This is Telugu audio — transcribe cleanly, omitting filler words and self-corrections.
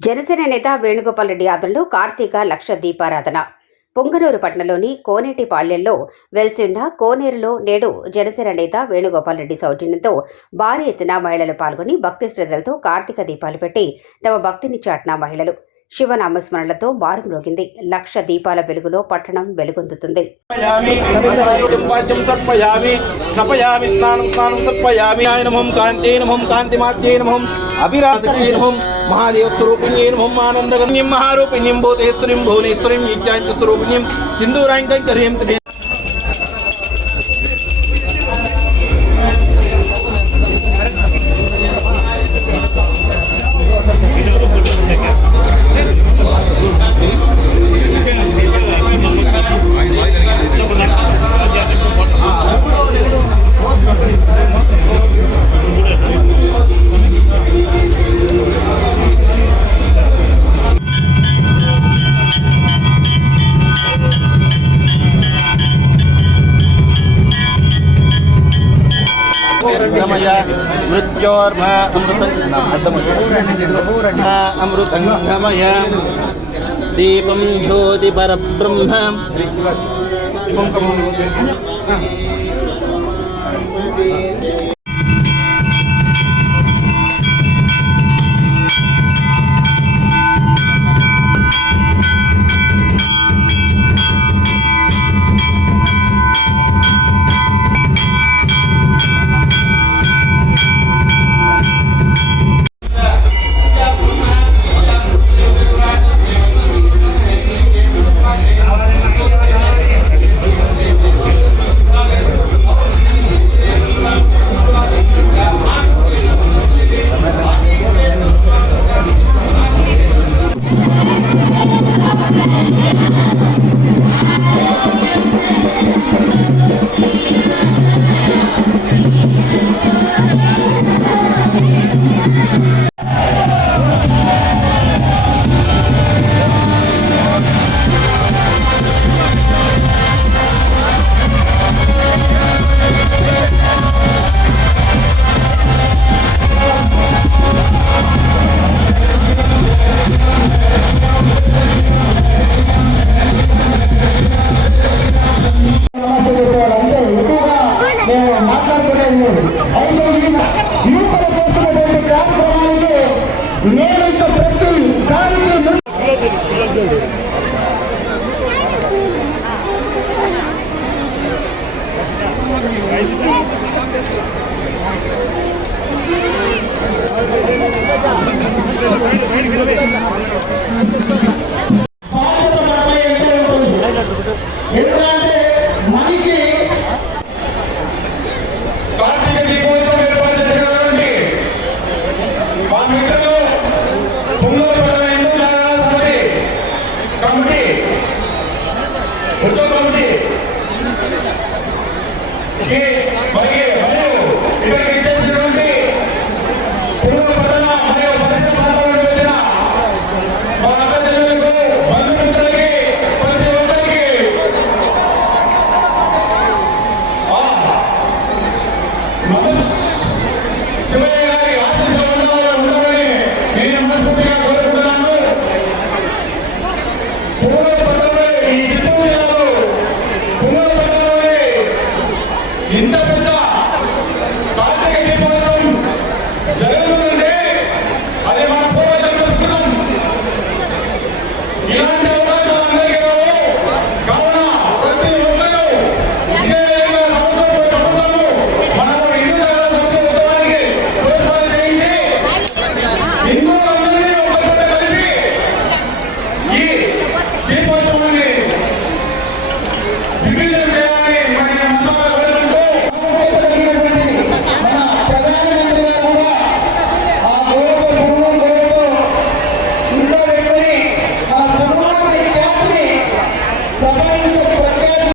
జనసేన నేత వేణుగోపాల్ రెడ్డి ఆధ్వర్యంలో కార్తీక లక్ష దీపారాధన. పొంగనూరు పట్టణంలోని కోనేటిపాళ్యంలో వెలిసిన కోనేరులో నేడు జనసేన నేత వేణుగోపాల్ రెడ్డి సౌజన్యంతో భారీ ఎత్తున మహిళలు పాల్గొని భక్తి శ్రద్ధలతో కార్తీక దీపాలు పెట్టి తమ భక్తిని చాటిన మహిళలు. శివనామస్మరణలతో మారుమ్రోగింది. లక్ష దీపాల వెలుగులో పట్టణం వెలుగొందుతుంది. महादेव स्वरूपिणी नमः आनंदगम्यं महारूपिणीं भूतेश्वरीं भुवनेश्वरीं विज्ञान स्वरूपिणीं सिंधुरांकं करियं तदे मृत्योर्मा अमृतंगमय दीपं ज्योति परब्रह्म